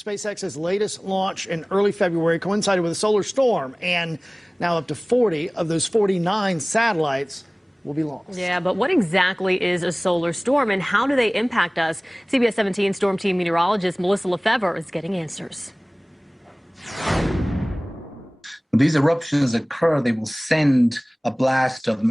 SpaceX's latest launch in early February coincided with a solar storm, and now up to 40 of those 49 satellites will be lost. Yeah, but what exactly is a solar storm and how do they impact us? CBS 17 Storm Team meteorologist Melissa Lefevre is getting answers. When these eruptions occur, they will send a blast of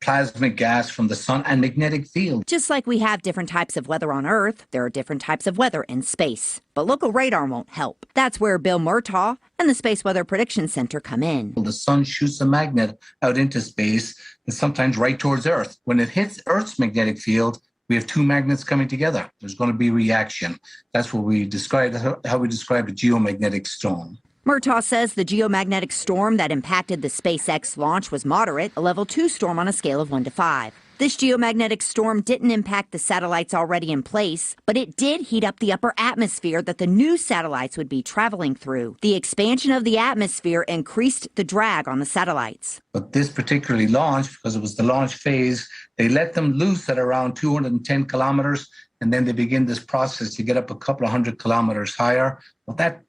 plasmic gas from the sun and magnetic field. Just like we have different types of weather on Earth, there are different types of weather in space. But local radar won't help. That's where Bill Murtaugh and the Space Weather Prediction Center come in. The sun shoots a magnet out into space and sometimes right towards Earth. When it hits Earth's magnetic field, we have two magnets coming together. There's going to be reaction. That's what we describe, how we describe a geomagnetic storm. Murtaugh says the geomagnetic storm that impacted the SpaceX launch was moderate, a level 2 storm on a scale of 1 to 5. This geomagnetic storm didn't impact the satellites already in place, but it did heat up the upper atmosphere that the new satellites would be traveling through. The expansion of the atmosphere increased the drag on the satellites. But this particularly launched, because it was the launch phase, they let them loose at around 210 kilometers, and then they begin this process to get up a couple of hundred kilometers higher. Well, that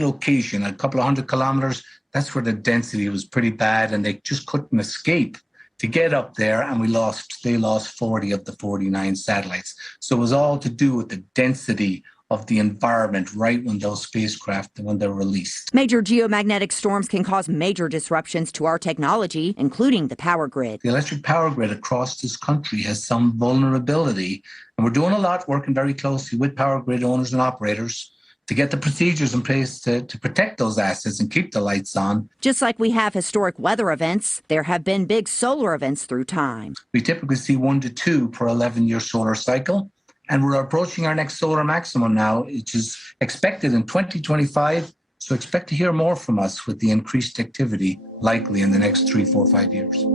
location, a couple of hundred kilometers, that's where the density was pretty bad, and they just couldn't escape to get up there, and they lost 40 of the 49 satellites. So it was all to do with the density of the environment right when those spacecraft, when they're released. Major geomagnetic storms can cause major disruptions to our technology, including the power grid. The electric power grid across this country has some vulnerability, and we're doing a lot, working very closely with power grid owners and operators to get the procedures in place to protect those assets and keep the lights on. Just like we have historic weather events, there have been big solar events through time. We typically see 1 to 2 per 11-year solar cycle, and we're approaching our next solar maximum now, which is expected in 2025. So expect to hear more from us with the increased activity likely in the next 3, 4, 5 years.